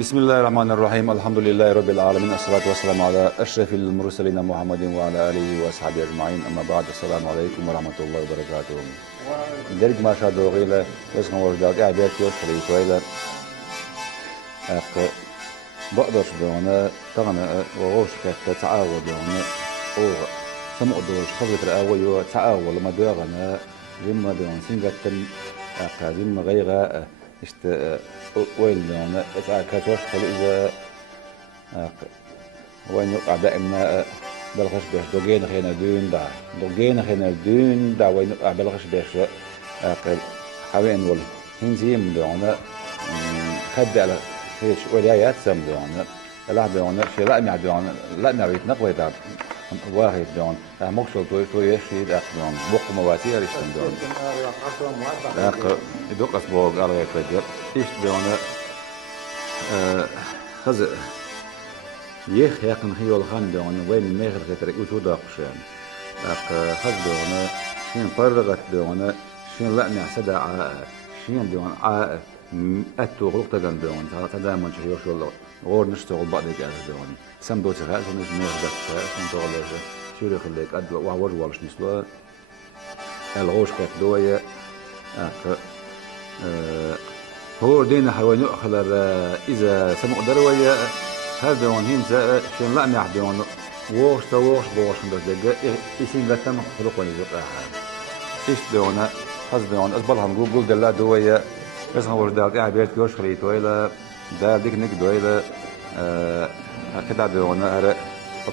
بسم الله الرحمن الرحيم. الحمد لله رب العالمين، الصلاة والسلام على أشرف المرسلين محمد وعلى آله وأصحابه أجمعين. أما بعد، السلام عليكم ورحمة الله وبركاته. درج ما شاء الله غيله بس هو رجال أعباد يوش خليت ويلا بقدرش بيونا طغنا وغوش كت تعاود بيونا أو سمع دوش خبرة الأول يو تعاود لما دوغنا جمع بيون سنجتن جمع غيره اشت ويل بيونا كاتوش خلي إذا وين يقع دائما بلغش بيش دوغين خينا دون دا وين يقع بلغش بيش حوين ولا هنزيم بيونا خد على هيش ولايات سم بيونا لا بيونا شيء لا مع بيونا لا نريد نقوي دا واحد بيونا مقصود تو يشيد بيونا بوق مواسير يشتم بيونا يدق أسبوع على يفجر إيش بيونا خز يخ يقن خيول خان بيونا وين ميخر خيترك وشو داقشان خز بيونا شين طرقت بيونا شين لا نعسد شين بيونا أتو غلطة جن بيونا تدايما شيء شو غور نشتغل بعض الجهاز بيونا سام دوتي خاص ونجمع دكتور سام تغلى شو يخليك أدل وعور والش نسوا الغوش كيف دوية هو دينا حيوان يؤخذ إذا سمع دروية هذا بيونا هين شين لا نعد بيونا ووش تووش بوش ندرس دقة إيشين لا تم خلق ولا زق إيش بيونا خز بيونا أصبرها نقول دلا دوية بس هو رداك عبيت كوش خليت ويلا دا ديك نك دويلا كده دونا هر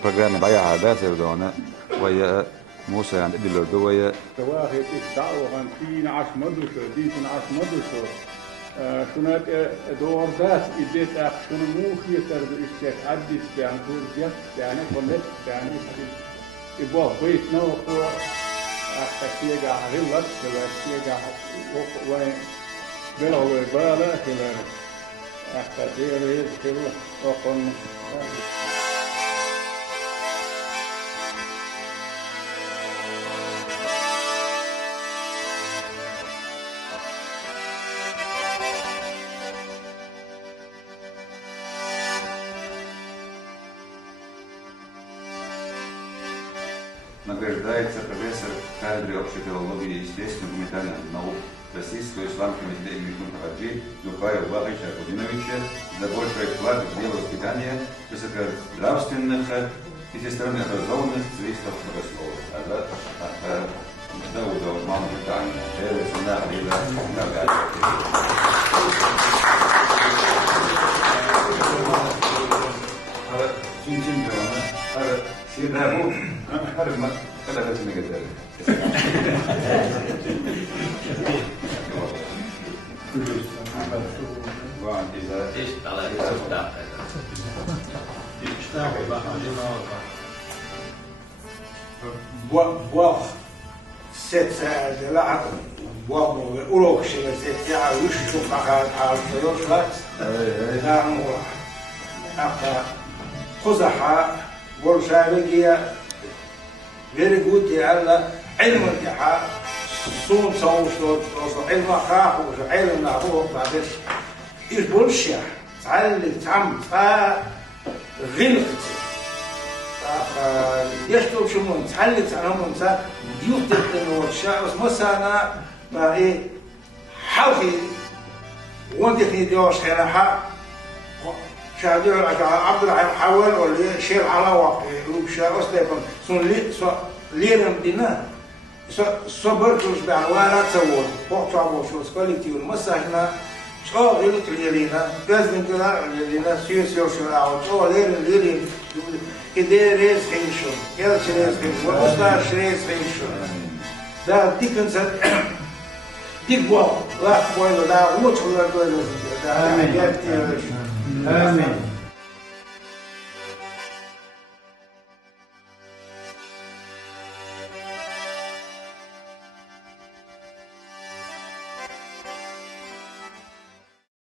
برنامج ضيع عادات دونا ويا موسى عند ابن دويا تواهي الدعوة عن فين عش مدرسة دي عش مدرسة شنات دور ذات إديت شنو مو في ترد إشتاق عدي يعني كل يعني كلت يعني يبغى بيت نو هو أشتيجا هيلت ولا أشتيجا وين بلا هو بالا كلا أشتيجا كلا وقن Награждается профессор кафедры общей филологии и естественных гуманитарных наук Российского исламского комитета имени Хаджи Дукая Вахича Кудиновича за большой вклад в дело воспитания высоконравственных и всесторонне образованных цивилистов богословов. Дауда Мамбутан, Сунна Алида Нагада. سيدنا هرب ما كذا بس نقدر وعند إذا إيش طلع يستاق يستاق بوخ ست ساعات لعب بوخ أولوك شيء ست ساعات وش شوف أخذ على الطيور لا نعم أخذ خزحة ورشارجية very good على علم الجحا صوم صوم علم خاف وعلم نعبوه بعدش إيش بولشيا تعلق تعم غلقت يشتغل شو من تعلق عنهم سا يوتد إنه الشعب مثلا ما إيه حوي وندي في ديوش هنا شادر عبد الرحيم حول ولا شيل على واقع وبشار أصلاً سون ليرم دينا صبرتوش بعوارات سوون وقت عبوا شو سكوليتي والمساجنا شو غيرت ليرينا جازم كذا ليرينا سيو شو عاود شو ليرين كده ريز خيشون يلا شريز خيشون وأصلا شريز خيشون ده ديكنسن ديك بوا لا بوا ده وش ولا ده آمين. آمين.